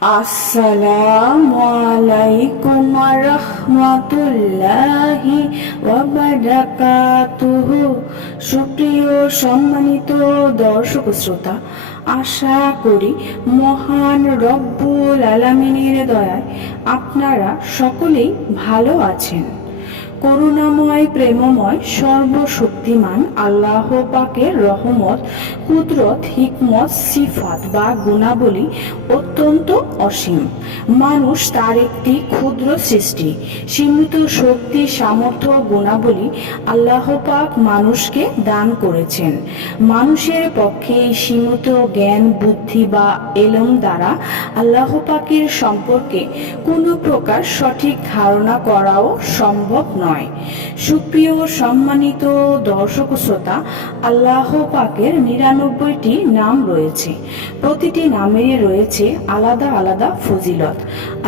আসসালামু আলাইকুম রাহমাতুল্লাহি ওয়া বারাকাতুহু। সুপ্রিয় সম্মানিত দর্শক শ্রোতা, আশা করি মহান রব্বুল আলামিনের দয়ায় আপনারা সকলেই ভালো আছেন। করুণাময় প্রেমময় সর্বশক্তিমান আল্লাহ পাকের রহমত, কুদরত, হিকমত, সিফাত বা গুণাবলী অত্যন্ত অসীম। মানুষ তার একটি ক্ষুদ্র সৃষ্টি। সীমিত শক্তি, সামর্থ্য, গুণাবলী আল্লাহ পাক মানুষকে দান করেছেন। মানুষের পক্ষে এই সীমিত জ্ঞান, বুদ্ধি বা এলম দ্বারা আল্লাহ পাকের সম্পর্কে কোনো প্রকার সঠিক ধারণা করাও সম্ভব নয়। সুপ্রিয় সম্মানিত দর্শক শ্রোতা, আল্লাহ পাকের ৯৯টি নাম রয়েছে। প্রতিটি নামেরই রয়েছে আলাদা আলাদা ফজিলত।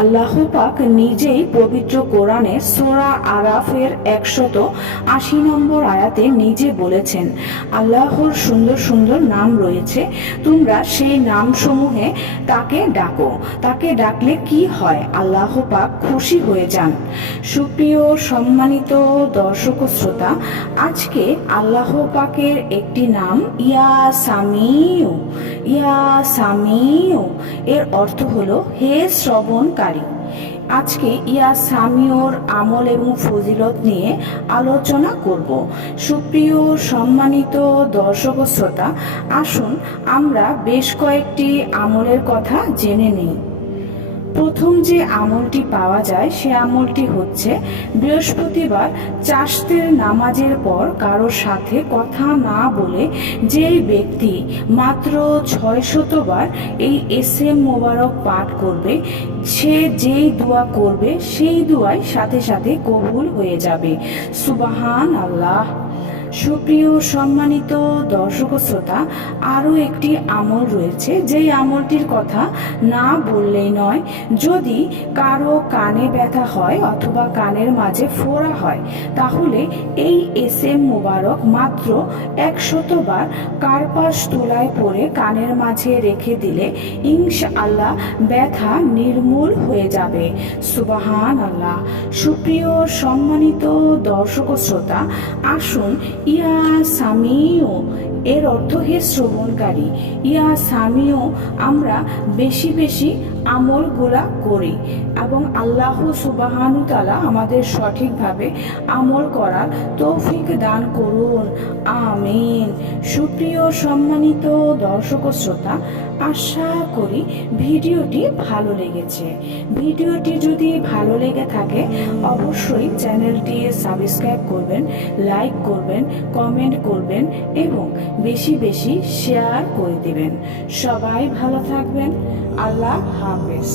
আল্লাহ পাক নিজেই পবিত্র কোরআনে সূরা আরাফের ১৮০ নম্বর আয়াতে নিজে বলেছেন, আল্লাহর সুন্দর সুন্দর নাম রয়েছে, তোমরা সেই নামসমূহে তাকে ডাকো। তাকে ডাকলে কি হয়? আল্লাহ পাক খুশি হয়ে যান। সুপ্রিয় সম্মানিত দর্শক শ্রোতা, আজকে আল্লাহ পাকের একটি নাম ইয়া সামিউ। ইয়া সামিউ এর অর্থ হলো হে শ্রবণকারী। আজকে ইয়া সামিউর আমল এবং ফজিলত নিয়ে আলোচনা করব। সুপ্রিয় সম্মানিত দর্শক শ্রোতা, আসুন আমরা বেশ কয়েকটি আমলের কথা জেনে নিই। প্রথম যে আমলটি পাওয়া যায় সে আমলটি হচ্ছে বৃহস্পতিবার চাশতের নামাজের পর কারোর সাথে কথা না বলে যেই ব্যক্তি মাত্র ৬০০ বার এই এসএম মোবারক পাঠ করবে, সে যেই দোয়া করবে সেই দোয়াই সাথে সাথে কবুল হয়ে যাবে। সুবহান আল্লাহ। সুপ্রিয় সম্মানিত দর্শক শ্রোতা, আরও একটি আমল রয়েছে যেই আমলটির কথা না বললেই নয়। যদি কারো কানে ব্যথা হয় অথবা কানের মাঝে ফোড়া হয়, তাহলে এই এসএম মোবারক মাত্র ১০০ বার কার্পাস তুলায় পরে কানের মাঝে রেখে দিলে ইনশাআল্লাহ ব্যথা নির্মূল হয়ে যাবে। সুবহান আল্লাহ। সুপ্রিয় সম্মানিত দর্শক শ্রোতা, আসুন ইয়া সামিউ এর অর্থ হে শ্রবণকারী। ইয়া সামিউ আমরা বেশি বেশি আমলগুলা করি এবং আল্লাহ সুবহানাহু ওয়া তাআলা আমাদের সঠিকভাবে আমল করার তৌফিক দান করুন, আমিন। সুপ্রিয় সম্মানিত দর্শক শ্রোতা, আশা করি ভিডিওটি ভালো লেগেছে। ভিডিওটি যদি ভালো লেগে থাকে অবশ্যই চ্যানেলটি সাবস্ক্রাইব করবেন, লাইক করবেন, কমেন্ট করবেন এবং বেশি বেশি শেয়ার করে দেবেন। সবাই ভালো থাকবেন। আল্লাহ হাফেজ।